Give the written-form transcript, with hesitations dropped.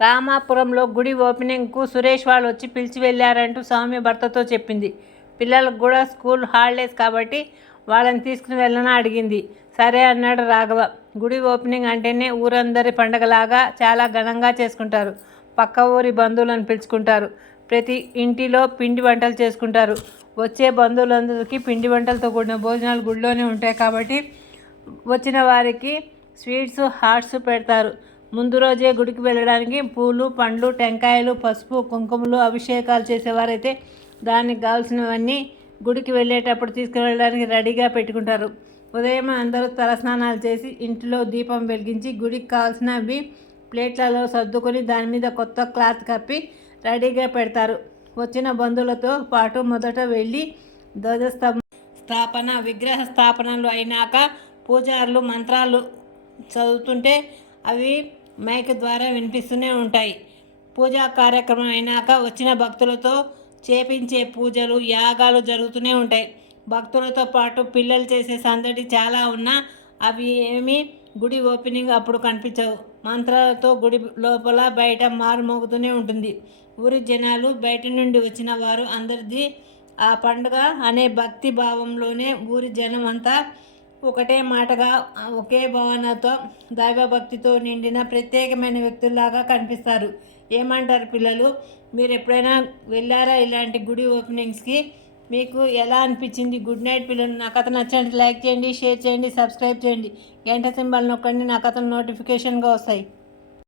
రామాపురంలో గుడి ఓపెనింగ్కు సురేష్ వాళ్ళు వచ్చి పిలిచి వెళ్ళారంటూ సౌమ్య భర్తతో చెప్పింది. పిల్లలకు కూడా స్కూల్ హాలిడేస్ కాబట్టి వాళ్ళని తీసుకుని వెళ్ళని అడిగింది. సరే అన్నాడు రాఘవ. గుడి ఓపెనింగ్ అంటేనే ఊరందరి పండగలాగా చాలా ఘనంగా చేసుకుంటారు. పక్క ఊరి బంధువులను పిలుచుకుంటారు. ప్రతి ఇంటిలో పిండి వంటలు చేసుకుంటారు. వచ్చే బంధువులందరికీ పిండి వంటలతో కూడిన భోజనాలు గుడిలోనే ఉంటాయి కాబట్టి వచ్చిన వారికి స్వీట్స్ హాట్స్ పెడతారు. ముందు రోజే గుడికి వెళ్ళడానికి పూలు పండ్లు టెంకాయలు పసుపు కుంకుమలు అభిషేకాలు చేసేవారైతే దానికి కావాల్సినవన్నీ గుడికి వెళ్ళేటప్పుడు తీసుకువెళ్ళడానికి రెడీగా పెట్టుకుంటారు. ఉదయం అందరూ తలస్నానాలు చేసి ఇంటిలో దీపం వెలిగించి గుడికి కావాల్సినవి ప్లేట్లలో సర్దుకొని దాని మీద కొత్త క్లాత్ కప్పి రెడీగా పెడతారు. వచ్చిన బంధువులతో పాటు మొదట వెళ్ళి ధ్వజస్తంభ స్థాపన విగ్రహ స్థాపనలు అయినాక పూజారులు మంత్రాలు చదువుతుంటే అవి మైక్ ద్వారా వినిపిస్తూనే ఉంటాయి. పూజా కార్యక్రమం అయినాక వచ్చిన భక్తులతో చేపించే పూజలు యాగాలు జరుగుతూనే ఉంటాయి. భక్తులతో పాటు పిల్లలు చేసే సందడి చాలా ఉన్నా అవి ఏమీ గుడి ఓపెనింగ్ అప్పుడు కనిపించవు. మంత్రాలతో గుడి లోపల బయట మారుమోగుతూనే ఉంటుంది. ఊరి జనాలు బయట నుండి వచ్చిన వారు అందరిది ఆ పండుగ అనే భక్తి భావంలోనే ఊరి జనం అంతా ఒకటే మాటగా ఒకే భావనతో దైవభక్తితో నిండిన ప్రత్యేకమైన వ్యక్తుల్లాగా కనిపిస్తారు. ఏమంటారు పిల్లలు? మీరు ఎప్పుడైనా వెళ్ళారా ఇలాంటి గుడి ఓపెనింగ్స్కి? మీకు ఎలా అనిపించింది? గుడ్ నైట్ పిల్లలు. నా కథ నచ్చండి లైక్ చేయండి, షేర్ చేయండి, సబ్స్క్రైబ్ చేయండి, గంట సింబల్ నొక్కండి. నా కథలు నోటిఫికేషన్గా వస్తాయి.